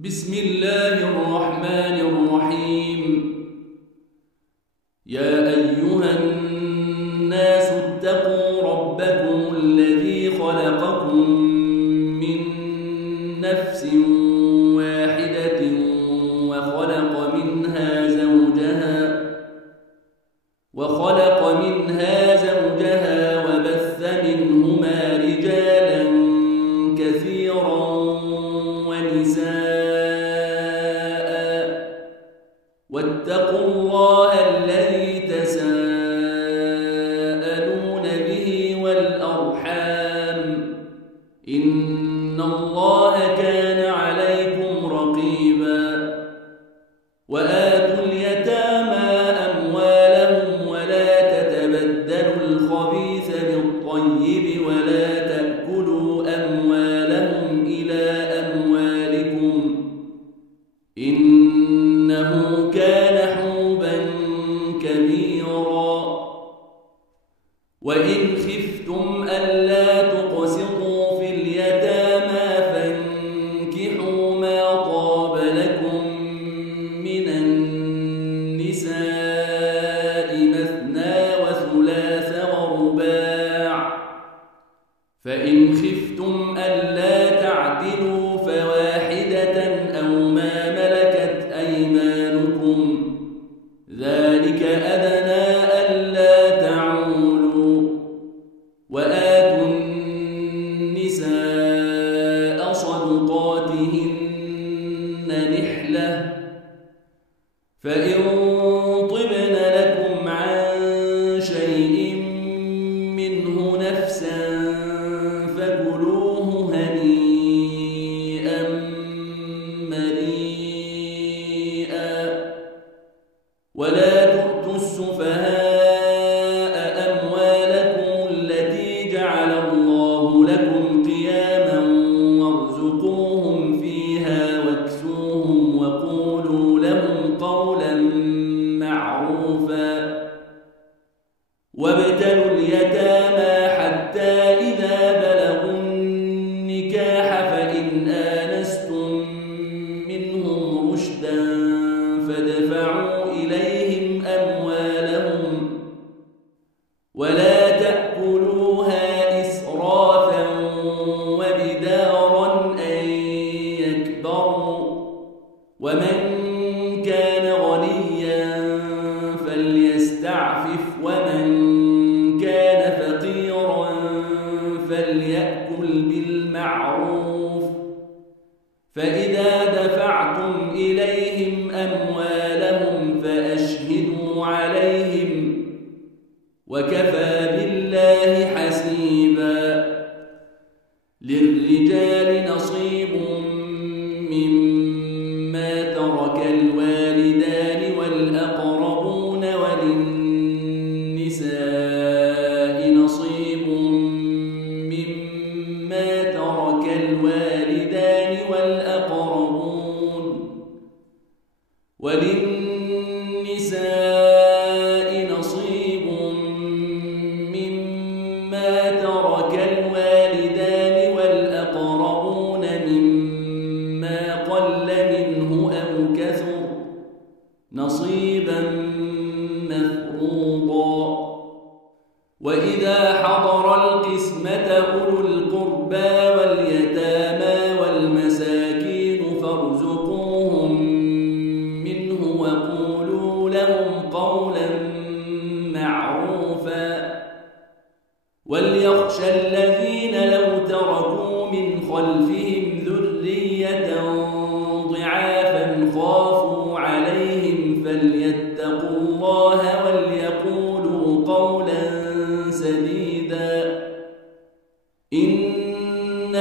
بسم الله الرحمن الرحيم. يا أيها الناس اتقوا ربكم الذي خلقكم من نفس واحدة وخلق منها زوجها وبث منهما رجالا كثيرا ونساء، واتقوا الله الذي تساءلون به والأرحام، إن الله كان عليكم رقيبا. وآتوا اليتامى أموالهم ولا تتبدلوا الخبيث بالطيب ولا تأكلوا أموالهم إلى أموالكم، إنه كان حوبا كبيرا. وإن خفتم ألا تقسطوا في اليتامى فانكحوا ما طاب لكم من النساء مثنى وثلاث ورباع، فإن خفتم ألا تعدلوا فواحدة أو ما ملكت أيمانكم، ذلك أدنى ألا تعولوا. وآتوا النساء صدقاتهن نحلة، فإن طبن لكم عن شيء منه نفسا فكلوه هنيئا مريئا. ولا تؤتوا السفهاء أموالكم التي جعل الله لكم قياما وارزقوهم فيها واكسوهم وقولوا لهم قولا معروفا. وابتلوا اليتامى حتى إذا بلغوا النكاح فإن آنستم منهم رشدا فادفعوا إليهم أموالهم ولا تأكلوها إسرافا وبدارا أن يكبروا، ومن كان غنيا فليستعفف ومن كان فقيرا فليأكل بالمعروف. فإذا دفعتم إليهم أموالهم فأشهدوا عليهم، وكفى بالله حسيبا. للرجال نصيب مما ترك الوالدان والأقربون، وللنساء نصيب مما ترك الوالدان والأقربون، وللنساء نصيب مما ترك الوالدان والأقربون مما قل منه أو كثر، نصيبا مفروضا. وإذا حضر القسمة أولو القربى واليتامى والمساكين فارزقوهم منه وقولوا لهم قولا معروفا. وليخشى الذين لو تركوا من خلفهم ذرية ضعافا خافوا عليهم فليتقوا الله وليقولوا قولا سديدا. إن